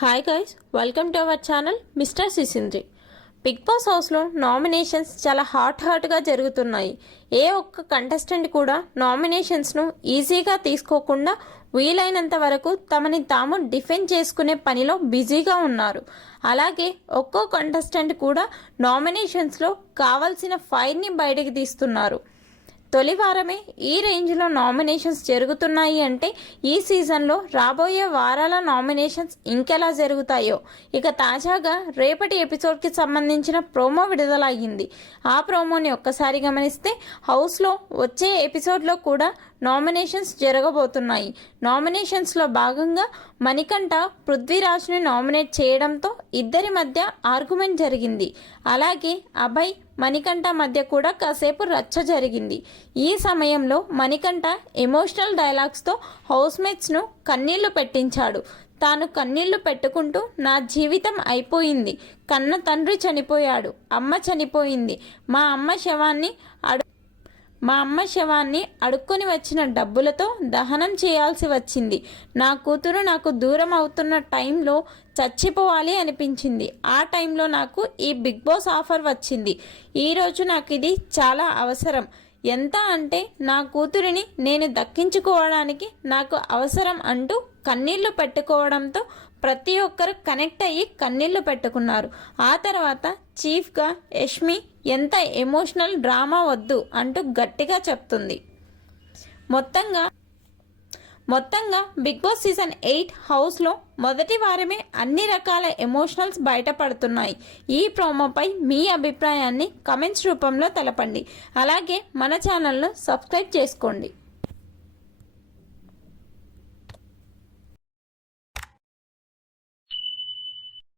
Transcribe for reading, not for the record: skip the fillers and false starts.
Hi guys, welcome to our channel mister Sisindri. Bigg Boss హౌస్లో nominations చాలా హాట్గా జరుగుతున్నాయి. ఏ ఒక్క కంటెస్టెంట్ కూడా నామినేషన్స్ను ఈజీగా తీసుకోకుండా వీలైనంత వరకు తమని తాము డిఫెండ్ చేసుకునే పనిలో బిజీగా ఉన్నారు. అలాగే ఒక్కో కంటెస్టెంట్ కూడా నామినేషన్స్లో కావాల్సిన ఫైర్ని బయటకు తీస్తున్నారు. తొలి వారమే ఈ రేంజ్లో నామినేషన్స్ జరుగుతున్నాయి అంటే ఈ సీజన్లో రాబోయే వారాల నామినేషన్స్ ఇంకెలా జరుగుతాయో. ఇక తాజాగా రేపటి ఎపిసోడ్కి సంబంధించిన ప్రోమో విడుదలయ్యింది. ఆ ప్రోమోని ఒక్కసారి గమనిస్తే హౌస్లో వచ్చే ఎపిసోడ్లో కూడా నామినేషన్స్ జరగబోతున్నాయి. నామినేషన్స్లో భాగంగా మణికంఠ పృథ్వీరాజ్ని నామినేట్ చేయడంతో ఇద్దరి మధ్య ఆర్గ్యుమెంట్ జరిగింది. అలాగే అభయ్ మణికంఠ మధ్య కూడా కాసేపు రచ్చ జరిగింది. ఈ సమయంలో మణికంఠ ఎమోషనల్ డైలాగ్స్తో హౌస్మేట్స్ను కన్నీళ్లు పెట్టించాడు. తాను కన్నీళ్లు పెట్టుకుంటూ నా జీవితం అయిపోయింది, కన్న తండ్రి చనిపోయాడు, అమ్మ చనిపోయింది, మా అమ్మ శవాన్ని అడుక్కొని వచ్చిన డబ్బులతో దహనం చేయాల్సి వచ్చింది. నా కూతురు నాకు దూరం అవుతున్న టైంలో చచ్చిపోవాలి అనిపించింది. ఆ టైంలో నాకు ఈ బిగ్ బాస్ ఆఫర్ వచ్చింది. ఈరోజు నాకు ఇది చాలా అవసరం. ఎంత అంటే నా కూతురిని నేను దక్కించుకోవడానికి నాకు అవసరం అంటూ కన్నీళ్లు పెట్టుకోవడంతో ప్రతి ఒక్కరు కనెక్ట్ అయ్యి కన్నీళ్లు పెట్టుకున్నారు. ఆ తర్వాత చీఫ్గా యష్మి ఎంత ఎమోషనల్ డ్రామా వద్దు అంటూ గట్టిగా చెప్తుంది. మొత్తంగా బిగ్ బాస్ సీజన్ 8 హౌస్లో మొదటి వారమే అన్ని రకాల ఎమోషనల్స్ బయటపడుతున్నాయి. ఈ ప్రోమోపై మీ అభిప్రాయాన్ని కమెంట్స్ రూపంలో తెలపండి. అలాగే మన ఛానల్ను సబ్స్క్రైబ్ చేసుకోండి.